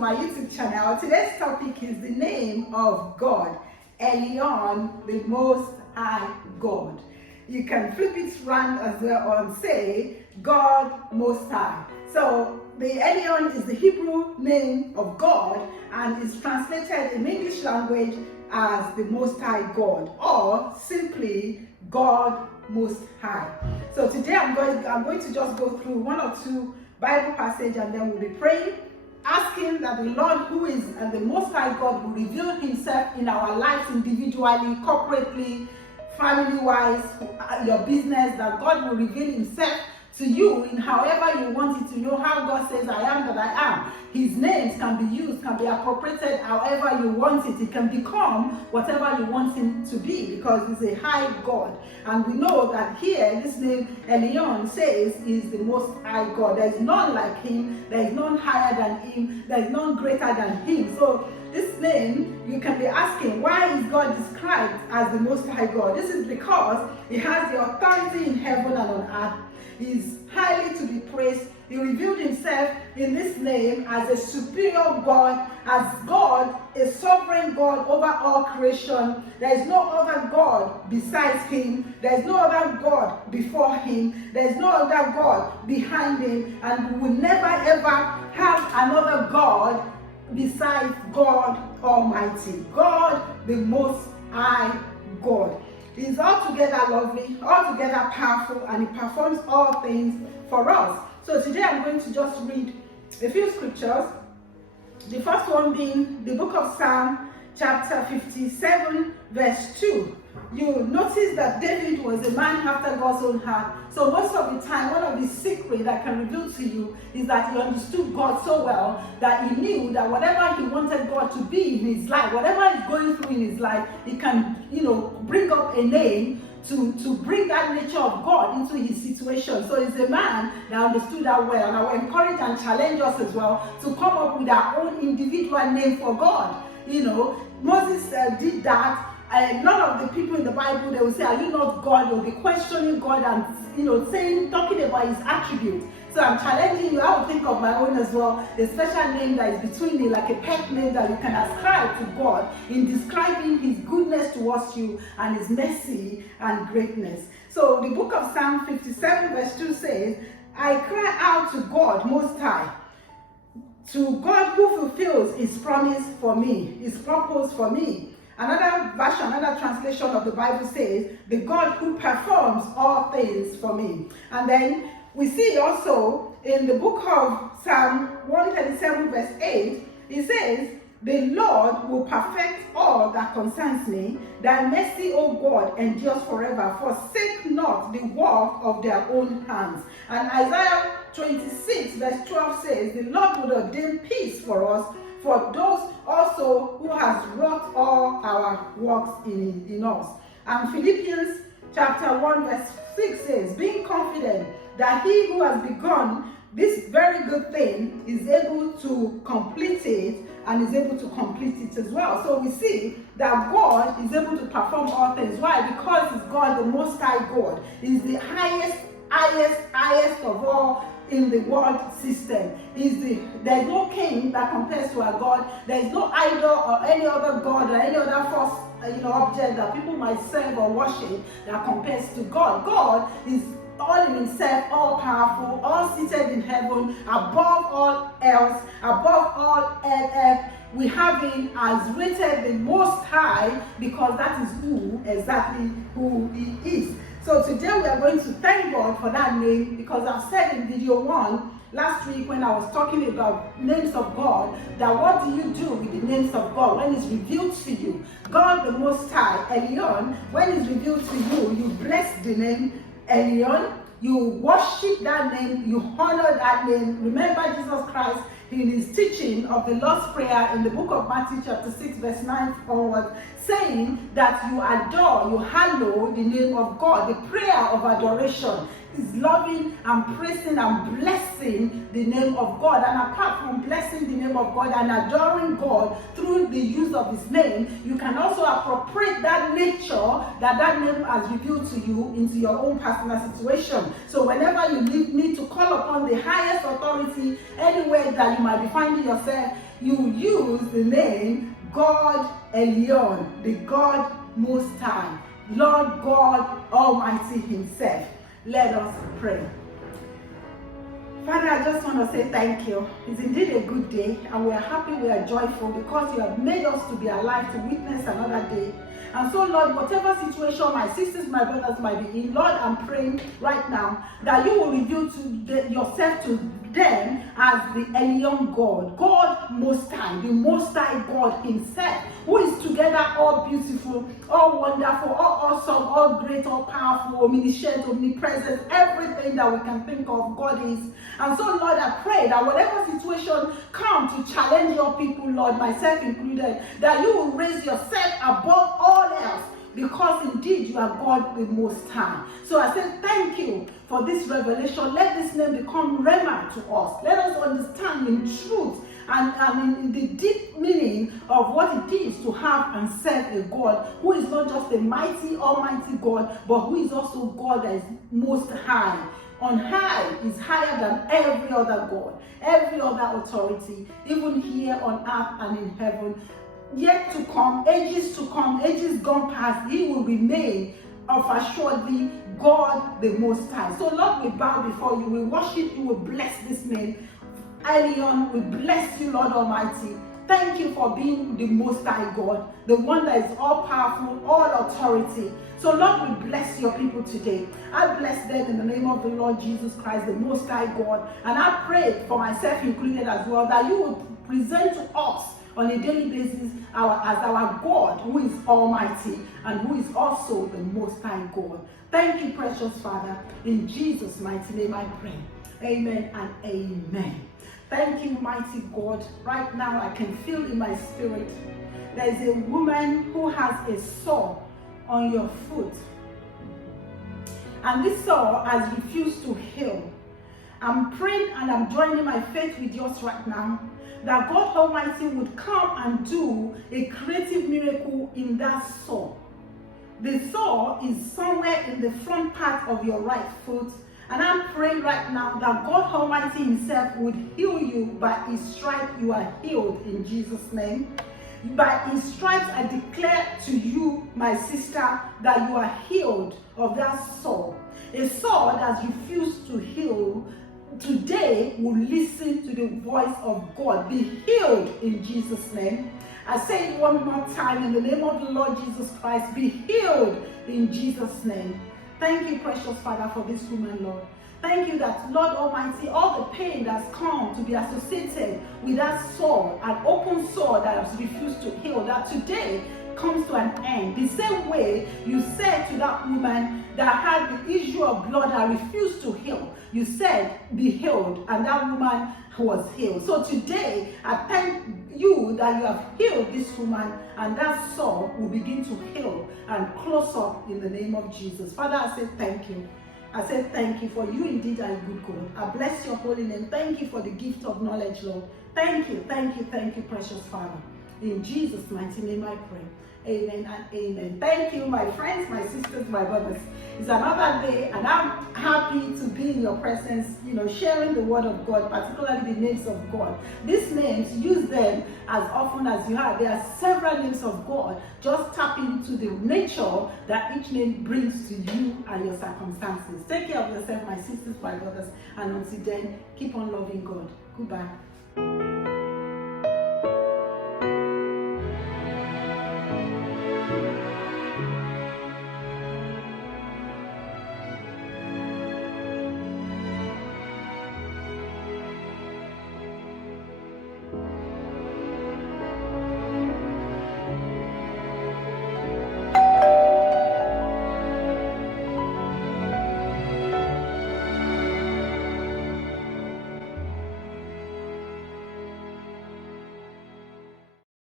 my YouTube channel. Today's topic is the name of God, Elyon, the Most High God. You can flip it round as well and say God Most High. So the Elyon is the Hebrew name of God and is translated in English language as the Most High God, or simply God Most High. So today I'm going to just go through one or two Bible passages, and then we'll be praying, asking that the Lord, who is the Most High God, will reveal himself in our lives individually, corporately, family-wise, your business, that God will reveal himself to you in however you want it to know. How God says, I am that I am. His names can be used, can be appropriated however you want it. It can become whatever you want him to be, because he's a high God. And we know that here, this name Elyon says is the Most High God. There is none like him. There is none higher than him. There is none greater than him. So this name, you can be asking, why is God described as the Most High God? This is because he has the authority in heaven and on earth. He is highly to be praised. He revealed himself in this name as a superior God, as God, a sovereign God over all creation. There is no other God besides him. There is no other God before him. There is no other God behind him. And we will never ever have another God besides God Almighty, God the Most High God. He is altogether lovely, altogether powerful, and he performs all things for us. So today I'm going to just read a few scriptures. The first one being the book of Psalm, chapter 57, verse 2. You notice that David was a man after God's own heart. So most of the time, one of the secrets that can reveal to you is that he understood God so well that he knew that whatever he wanted God to be in his life, whatever he's going through in his life, he can, bring up a name to bring that nature of God into his situation. So he's a man that understood that well. And I will encourage and challenge us as well to come up with our own individual name for God. Moses did that. And none of the people in the Bible, they will say, are you not God? They will be questioning God and, talking about his attributes. So I'm challenging you. I will think of my own as well. A special name that is between me, like a pet name that you can ascribe to God in describing his goodness towards you and his mercy and greatness. So the book of Psalm 57 verse 2 says, I cry out to God Most High, to God who fulfills his promise for me, his purpose for me. Another version, another translation of the Bible says, the God who performs all things for me. And then we see also in the book of Psalm 137 verse 8, it says, the Lord will perfect all that concerns me. Thy mercy, O God, endures forever. Forsake not the work of their own hands. And Isaiah 26 verse 12 says, the Lord will ordain peace for us, for those also who has wrought all our works in us. And Philippians chapter 1 verse 6 says, being confident that he who has begun this very good thing is able to complete it, and is able to complete it as well. So we see that God is able to perform all things. Why? Because he's God, the Most High God. He's the highest of all in the world system. There's no king that compares to our God. There is no idol or any other God or any other false object that people might serve or worship that compares to God. God is all in himself, all powerful, all seated in heaven, above all else, above all earth. We have him as rated the Most High, because that is exactly who he is. So today we are going to thank God for that name, because I've said in video 1 last week when I was talking about names of God, that what do you do with the names of God when it's revealed to you? God the Most High, Elyon, when it's revealed to you, you bless the name Elyon, you worship that name, you honor that name. Remember Jesus Christ in his teaching of the Lord's Prayer in the book of Matthew chapter 6 verse 9 forward, saying that you adore, you hallow the name of God, the prayer of adoration. is loving and praising and blessing the name of God. And apart from blessing the name of God and adoring God through the use of his name, you can also appropriate that nature that name has revealed to you into your own personal situation. So whenever you need to call upon the highest authority, anywhere that you might be finding yourself, you use the name God Elyon, the God Most High, Lord God Almighty himself. Let us pray. Father, I just want to say thank you. It's indeed a good day, and we are happy, we are joyful, because you have made us to be alive to witness another day. And so, Lord, whatever situation my sisters, my brothers might be in, Lord, I'm praying right now that you will reveal yourself to them as the Elyon God, God Most High, the Most High God himself, who is together all beautiful, all wonderful, all awesome, all great, all powerful, omniscient, omnipresent, everything that we can think of, God is. And so, Lord, I pray that whatever situation comes to challenge your people, Lord, myself included, that you will raise yourself above all else, because indeed you are God the Most High. So I say thank you for this revelation. Let this name become rhema to us. Let us understand in truth and in the deep meaning of what it is to have and serve a God who is not just a mighty, almighty God, but who is also God that is most high. On high is higher than every other God, every other authority, even here on earth and in heaven. Yet to come, ages gone past, he will remain of assuredly God the Most High. So Lord, we bow before you, we worship you, we bless this name. Elyon, we bless you, Lord Almighty. Thank you for being the Most High God, the one that is all powerful, all authority. So Lord, we bless your people today. I bless them in the name of the Lord Jesus Christ, the Most High God. And I pray for myself included as well, that you would present to us on a daily basis as our God, who is almighty and who is also the Most High God. Thank you, precious Father. In Jesus' mighty name I pray. Amen and amen. Thank you, mighty God. Right now I can feel in my spirit there is a woman who has a sore on your foot, and this sore has refused to heal. I'm praying and I'm joining my faith with yours right now, that God Almighty would come and do a creative miracle in that sore. The sore is somewhere in the front part of your right foot, and I'm praying right now that God Almighty himself would heal you. By his stripes you are healed in Jesus' name. By his stripes I declare to you, my sister, that you are healed of that sore. A sore that refused to heal today will listen to the voice of God. Be healed in Jesus' name. I say it one more time in the name of the Lord Jesus Christ. Be healed in Jesus' name. Thank you, precious Father, for this woman, Lord. Thank you that, Lord Almighty, all the pain that's come to be associated with that sore, an open sore that has refused to heal, that today comes to an end. The same way you said to that woman that had the issue of blood that refused to heal, you said, be healed, and that woman was healed. So today, I thank you that you have healed this woman, and that sore will begin to heal and close up in the name of Jesus. Father, I say thank you. I say thank you, for you indeed are a good God. I bless your holy name. Thank you for the gift of knowledge, Lord. Thank you, precious Father. In Jesus' mighty name I pray. Amen and amen. Thank you, my friends, my sisters, my brothers. It's another day, and I'm happy to be in your presence, sharing the word of God, particularly the names of God. These names, use them as often as you have. There are several names of God. Just tap into the nature that each name brings to you and your circumstances. Take care of yourself, my sisters, my brothers, and until then, keep on loving God. Goodbye.